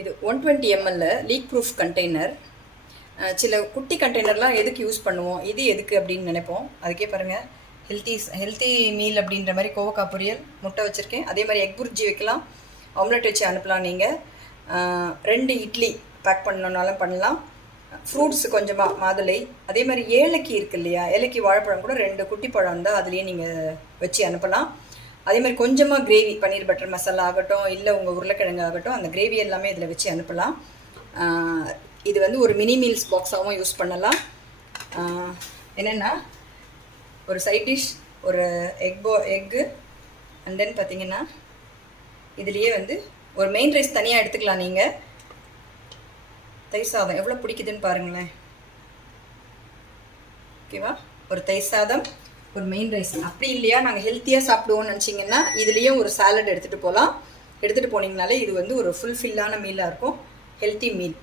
இது 120 ml league proof container. சில குட்டி கண்டெய்னர்லாம் எதுக்கு யூஸ் பண்ணுவோம், இது எதுக்கு அப்படின்னு நினைப்போம். அதுக்கே பாருங்கள், ஹெல்த்தி மீல் அப்படின்ற மாதிரி கோவக்காய் பொரியல், முட்டை வச்சுருக்கேன். அதே மாதிரி எக் புர்ஜி வைக்கலாம், ஆம்லெட் வச்சு அனுப்பலாம். நீங்கள் 2 இட்லி பேக் பண்ணணுன்னாலும் பண்ணலாம். ஃப்ரூட்ஸ் கொஞ்சமாக மாதுளை, அதே மாதிரி ஏலக்கி இருக்குது இல்லையா, ஏலக்கி வாழைப்பழம் கூட 2 குட்டி பழம் இருந்தால் அதுலேயே நீங்கள் வச்சு அனுப்பலாம். அதே மாதிரி கொஞ்சமாக கிரேவி, பன்னீர் பட்டர் மசாலா ஆகட்டும், இல்லை உங்கள் உருளைக்கிழங்கு ஆகட்டும், அந்த கிரேவி எல்லாமே இதில் வச்சு அனுப்பலாம். இது வந்து ஒரு மினி மீல்ஸ் பாக்ஸாகவும் யூஸ் பண்ணலாம். என்னென்னா ஒரு சைட் டிஷ், ஒரு எக்கு, அண்ட் தென் பார்த்திங்கன்னா இதுலேயே வந்து ஒரு மெயின் ரைஸ் தனியாக எடுத்துக்கலாம். நீங்கள் தயிர் சாதம் எவ்வளோ பிடிக்குதுன்னு பாருங்களேன். ஓகேவா, ஒரு தயிர் சாதம், ஒரு மெயின் ரைஸ். அப்படி இல்லையா நாங்கள் ஹெல்த்தியாக சாப்பிடுவோம்னு நினச்சிங்கன்னா இதுலேயும் ஒரு சாலட் எடுத்துகிட்டு போகலாம். எடுத்துகிட்டு போனீங்கனாலே இது வந்து ஒரு ஃபுல்ஃபில்லான மீலாக இருக்கும், ஹெல்த்தி மீல்.